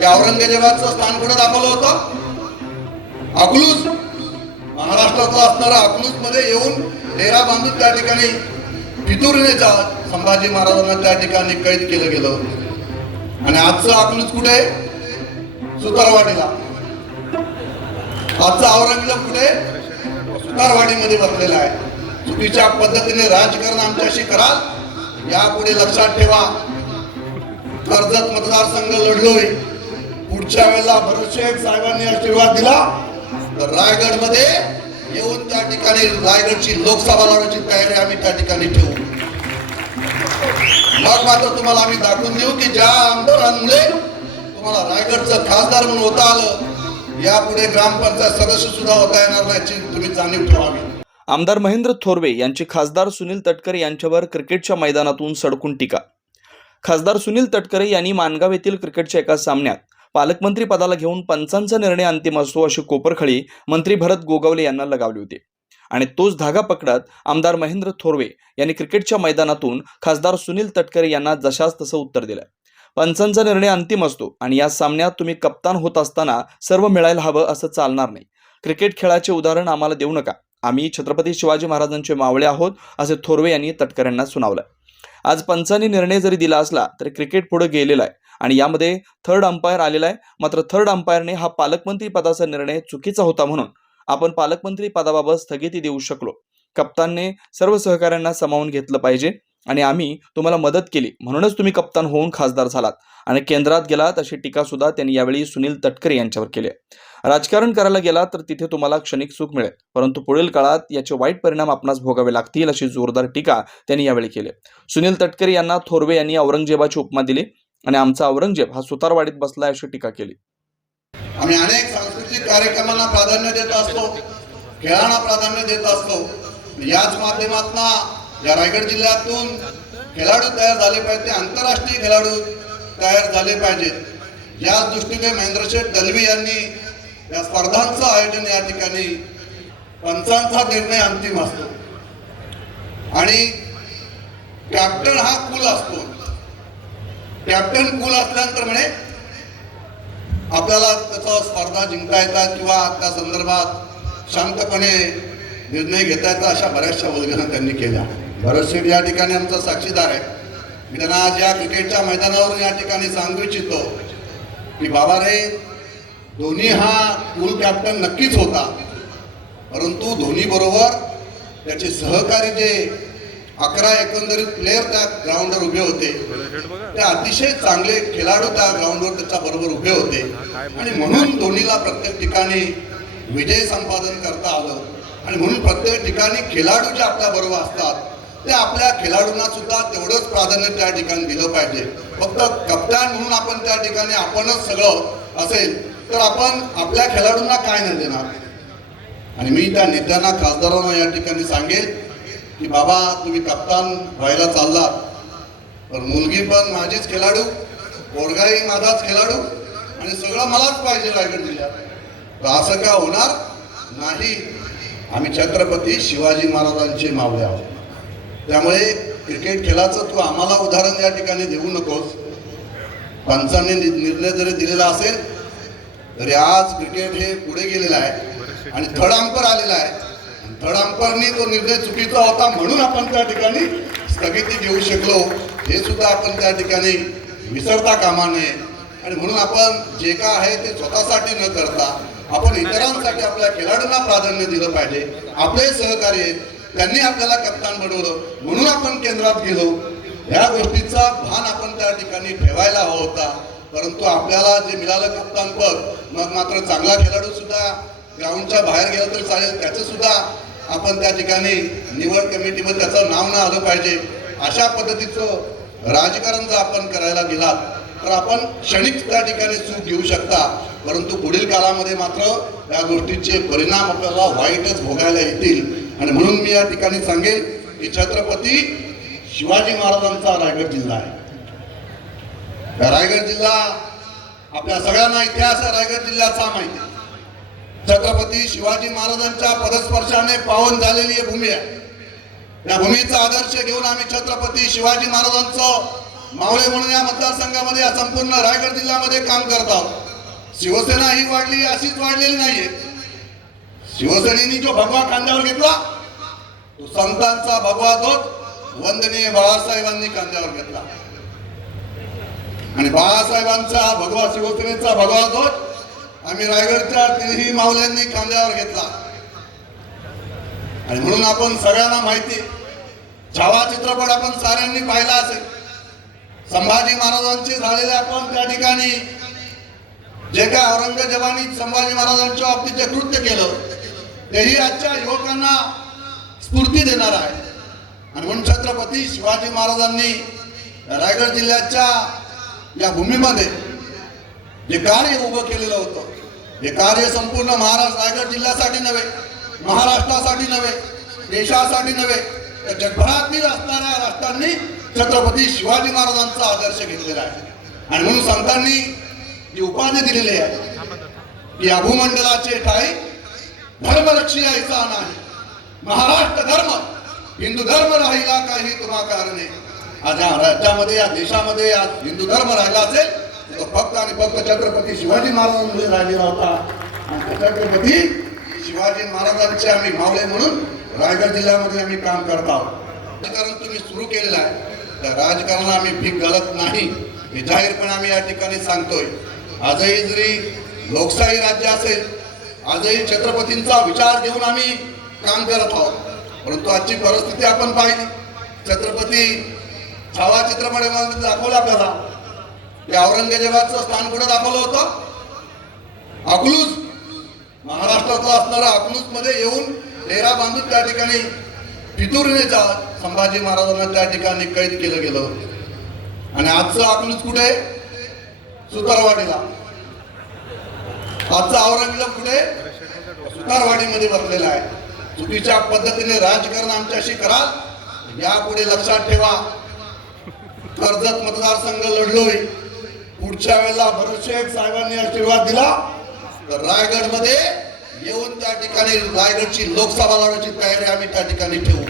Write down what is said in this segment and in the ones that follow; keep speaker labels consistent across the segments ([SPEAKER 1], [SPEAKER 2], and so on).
[SPEAKER 1] ते औरंगजेबाचं स्थान कुठं दाखवलं होतं अकलूज महाराष्ट्रातला असणारा अकलूज मध्ये येऊन डेरा बांधून त्या ठिकाणी पितुरीने संभाजी महाराजांना त्या ठिकाणी कैद केलं गेलं होतं आणि आजचं अकलूज कुठे सुतारवाडीला आजचं औरंगजेब कुठे मध्ये बसलेला आहे चुकीच्या पद्धतीने राजकारण आमच्याशी कराल यापुढे लक्षात ठेवा कर्जत मतदारसंघ लढलोय पुढच्या वेळेला भरत शेख साहेबांनी आशीर्वाद दिला तर मध्ये येऊन त्या ठिकाणी रायगडची लोकसभा लढवण्याची तयारी आम्ही त्या ठिकाणी ठेवू मग मात्र तुम्हाला आम्ही दाखवून देऊ की ज्या आमदारांमुळे तुम्हाला रायगडचं खासदार म्हणून होता आलं यापुढे ग्रामपंचायत सदस्य सुद्धा होता येणार नाही तुम्ही जाणीव ठेवावी
[SPEAKER 2] आमदार महेंद्र थोरवे यांची खासदार सुनील तटकरे यांच्यावर क्रिकेटच्या मैदानातून सडकून टीका खासदार सुनील तटकरे यांनी मानगाव येथील क्रिकेटच्या एका सामन्यात पालकमंत्री पदाला घेऊन पंचांचा निर्णय अंतिम असतो अशी कोपरखळी मंत्री भरत गोगावले यांना लगावली होती आणि तोच धागा पकडत आमदार महेंद्र थोरवे यांनी क्रिकेटच्या मैदानातून खासदार सुनील तटकरे यांना जशास तसं उत्तर दिलं पंचांचा निर्णय अंतिम असतो आणि या सामन्यात तुम्ही कप्तान होत असताना सर्व मिळायला हवं असं चालणार नाही क्रिकेट खेळाचे उदाहरण आम्हाला देऊ नका आम्ही छत्रपती शिवाजी महाराजांचे मावळे आहोत असे थोरवे यांनी तटकऱ्यांना सुनावलं आज पंचांनी निर्णय जरी दिला असला तरी क्रिकेट पुढे गेलेला आहे आणि यामध्ये थर्ड अंपायर आलेला आहे मात्र थर्ड अंपायरने हा पालकमंत्री पदाचा निर्णय चुकीचा होता म्हणून आपण पालकमंत्री पदाबाबत स्थगिती देऊ शकलो कप्तानने सर्व सहकाऱ्यांना सामावून घेतलं पाहिजे आणि आम्ही तुम्हाला मदत केली म्हणूनच तुम्ही कप्तान होऊन खासदार झालात आणि केंद्रात गेलात अशी टीका सुद्धा त्यांनी यावेळी सुनील तटकरे यांच्यावर केली राजकारण करायला गेला तर तिथे तुम्हाला क्षणिक सुख मिळेल परंतु पुढील काळात याचे वाईट परिणाम आपणास भोगावे लागतील अशी जोरदार टीका त्यांनी यावेळी केली सुनील तटकरे यांना थोरवे यांनी औरंगजेबाची उपमा दिली आणि आमचा औरंगजेब हा सुतारवाडीत बसला अशी टीका केली
[SPEAKER 1] आम्ही अनेक सांस्कृतिक कार्यक्रमांना प्राधान्य देत असतो खेळांना प्राधान्य देत असतो याच माध्यमातून या रायगड जिल्ह्यातून खेळाडू तयार झाले पाहिजे आंतरराष्ट्रीय खेळाडू तयार झाले पाहिजेत याच दृष्टीने महेंद्रशेठ दलवी यांनी या स्पर्धांचं आयोजन या ठिकाणी पंचांचा निर्णय अंतिम असतो आणि कॅप्टन हा कुल असतो कॅप्टन कुल असल्यानंतर म्हणे आपल्याला त्याचा स्पर्धा जिंकता येतात किंवा त्या संदर्भात शांतपणे निर्णय घेता येतात अशा बऱ्याचशा उद्घाटना त्यांनी केल्या भरत या ठिकाणी आमचा साक्षीदार आहे मी त्यांना आज या क्रिकेटच्या मैदानावरून या ठिकाणी सांगू इच्छितो की बाबा रे धोनी हा कुल कॅप्टन नक्कीच होता परंतु धोनी बरोबर त्याचे सहकारी जे अकरा एकंदरीत प्लेयर त्या ग्राउंडवर उभे होते ते अतिशय चांगले खेळाडू त्या ग्राउंडवर त्याच्या बरोबर उभे होते आणि म्हणून धोनीला प्रत्येक ठिकाणी विजय संपादन करता आलं आणि म्हणून प्रत्येक ठिकाणी खेळाडू जे आपल्या बरोबर असतात ते आपल्या खेळाडूंना सुद्धा तेवढंच प्राधान्य त्या ठिकाणी दिलं पाहिजे फक्त कप्तान म्हणून आपण त्या ठिकाणी आपणच सगळं असेल तर आपण आपल्या खेळाडूंना काय नाही देणार आणि मी त्या नेत्यांना खासदारांना या ठिकाणी सांगेल की बाबा तुम्ही कप्तान व्हायला चाललात तर मुलगी पण माझीच खेळाडू पोरगाही माझाच खेळाडू आणि सगळं मलाच पाहिजे रायगड जिल्ह्यात तर असं का होणार नाही आम्ही छत्रपती शिवाजी महाराजांचे मावळे आहोत त्यामुळे क्रिकेट खेळाचं तू आम्हाला उदाहरण या ठिकाणी देऊ नकोस पंचांनी निर्णय जरी दिलेला असेल तरी आज क्रिकेट हे पुढे गेलेलं आहे आणि थर्ड अंपर आलेला आहे धडांपरने तो निर्णय चुकीचा होता म्हणून आपण त्या ठिकाणी स्थगिती घेऊ शकलो हे सुद्धा आपण त्या ठिकाणी विसरता कामा नये आणि म्हणून आपण जे का आहे ते स्वतःसाठी न करता आपण इतरांसाठी आपल्या खेळाडूंना प्राधान्य दिलं पाहिजे आपले सहकार्य त्यांनी आपल्याला कप्तान बनवलं म्हणून आपण केंद्रात गेलो या गोष्टीचा भान आपण त्या ठिकाणी ठेवायला हवा होता परंतु आपल्याला जे मिळालं कप्तान पद मग मात्र चांगला खेळाडू सुद्धा ग्राउंडच्या बाहेर गेला तर चालेल त्याचं सुद्धा आपण त्या ठिकाणी निवड कमिटीमध्ये त्याचं नाव न आलं पाहिजे अशा पद्धतीचं राजकारण जर आपण करायला गेलात तर आपण क्षणिक त्या ठिकाणी सुख घेऊ शकता परंतु पुढील काळामध्ये मात्र या गोष्टीचे परिणाम आपल्याला वाईटच भोगायला येतील आणि म्हणून मी या ठिकाणी सांगेन की छत्रपती शिवाजी महाराजांचा रायगड जिल्हा आहे रायगड जिल्हा आपल्या सगळ्यांना इतिहास रायगड जिल्ह्याचा माहिती छत्रपती शिवाजी महाराजांच्या पदस्पर्शाने पावन झालेली भूमी आहे या भूमीचा आदर्श घेऊन आम्ही छत्रपती शिवाजी महाराजांचं मावळे म्हणून या मतदारसंघामध्ये या संपूर्ण रायगड जिल्ह्यामध्ये काम करत आहोत शिवसेना ही वाढली अशीच वाढलेली नाहीये शिवसेनेने जो भगवा कांद्यावर घेतला तो संतांचा भगवा ध्वज वंदनीय बाळासाहेबांनी कांद्यावर घेतला आणि बाळासाहेबांचा भगवा शिवसेनेचा भगवा ध्वज आम्ही रायगडच्या तिन्ही माऊल्यांनी कांद्यावर घेतला आणि म्हणून आपण सगळ्यांना माहिती छावा चित्रपट आपण साऱ्यांनी पाहिला असेल संभाजी महाराजांची झालेले आपण त्या ठिकाणी जे काय औरंगजेबानी संभाजी महाराजांच्या बाबतीत कृत्य केलं तेही आजच्या युवकांना स्फूर्ती देणार आहे आणि म्हणून छत्रपती शिवाजी महाराजांनी रायगड जिल्ह्याच्या या भूमीमध्ये हे कार्य उभं केलेलं होतं हे कार्य संपूर्ण महाराष्ट्र रायगड जिल्ह्यासाठी नव्हे महाराष्ट्रासाठी नव्हे देशासाठी नव्हे तर जगभरातील असणाऱ्या राष्ट्रांनी छत्रपती शिवाजी महाराजांचा आदर्श घेतलेला आहे आणि म्हणून संतांनी जी उपाधी दिलेली आहे की अभूमंडलाचे ठाई धर्मरक्षी यायचा नाही महाराष्ट्र धर्म हिंदू धर्म राहिला काही तुम्हा कारणे आज या राज्यामध्ये या देशामध्ये आज हिंदू धर्म राहिला असेल फक्त आणि फक्त छत्रपती शिवाजी महाराजांमध्ये राहिलेला होता आणि छत्रपती शिवाजी महाराजांचे आम्ही मावळे म्हणून रायगड जिल्ह्यामध्ये आम्ही काम करत आहोत राजकारण तुम्ही सुरू केलेलं आहे तर राजकारण आम्ही भीक घालत नाही हे पण आम्ही या ठिकाणी सांगतोय आजही जरी लोकशाही राज्य असेल आजही छत्रपतींचा विचार घेऊन आम्ही काम करत आहोत परंतु आजची परिस्थिती आपण पाहिली छत्रपती छावा चित्रपटामध्ये दाखवला आपल्याला ते औरंगजेबाचं स्थान कुठे दाखवलं होतं अकलूज महाराष्ट्रातलं असणारा अकलूज मध्ये येऊन डेरा बांधून त्या ठिकाणी पितुरीने संभाजी महाराजांना त्या ठिकाणी कैद केलं गेलं होतं आणि आजचं अकलूज कुठे सुतारवाडीला आजचं औरंगजेब कुठे सुतारवाडीमध्ये बसलेला आहे चुकीच्या पद्धतीने राजकारण आमच्याशी कराल यापुढे लक्षात ठेवा कर्जत मतदारसंघ लढलोय पुढच्या वेळेला भरतशेठ साहेबांनी आशीर्वाद दिला तर रायगड मध्ये येऊन त्या ठिकाणी रायगडची लोकसभा लावण्याची तयारी आम्ही त्या ठिकाणी ठेवू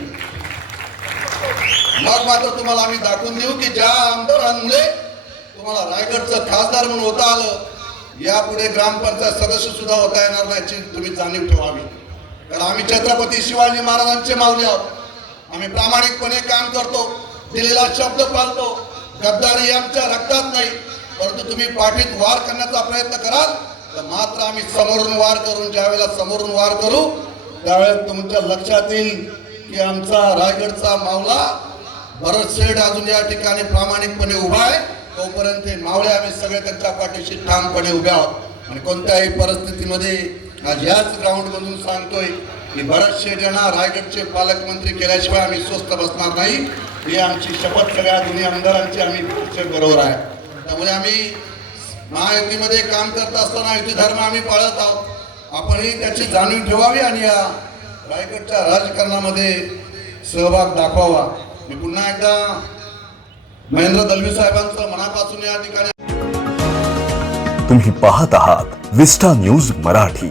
[SPEAKER 1] मग मात्र तुम्हाला आम्ही दाखवून देऊ की ज्या आमदारांमुळे तुम्हाला रायगडचं खासदार म्हणून होता आलं यापुढे ग्रामपंचायत सदस्य सुद्धा होता येणार नाही तुम्ही जाणीव ठेवावी कारण आम्ही छत्रपती शिवाजी महाराजांचे मावले आहोत आम्ही प्रामाणिकपणे काम करतो दिलेला शब्द पाळतो गद्दारी आमच्या रक्तात नाही परंतु तुम्ही पाठीत वार करण्याचा प्रयत्न कराल तर मात्र आम्ही समोरून वार करून ज्यावेळेला समोरून वार करू त्यावेळेस तुमच्या लक्षात येईल की आमचा रायगडचा मावला भरत शेठ अजून या ठिकाणी प्रामाणिकपणे उभा आहे तोपर्यंत हे मावळे आम्ही सगळे त्यांच्या पाठीशी ठामपणे उभे आहोत आणि कोणत्याही परिस्थितीमध्ये आज ह्याच ग्राउंडमधून सांगतोय की भरत शेठ यांना रायगडचे पालकमंत्री केल्याशिवाय आम्ही स्वस्त बसणार नाही ही आमची शपथ सगळ्या दोन्ही आमदारांची आम्ही बरोबर आहे त्यामुळे आम्ही महायुतीमध्ये काम करत असताना युती धर्म आम्ही पाळत आहोत आपणही त्याची जाणीव ठेवावी आणि या रायगडच्या राजकारणामध्ये सहभाग दाखवावा मी पुन्हा एकदा महेंद्र दलवी साहेबांचं मनापासून या ठिकाणी तुम्ही पाहत आहात विस्टा न्यूज मराठी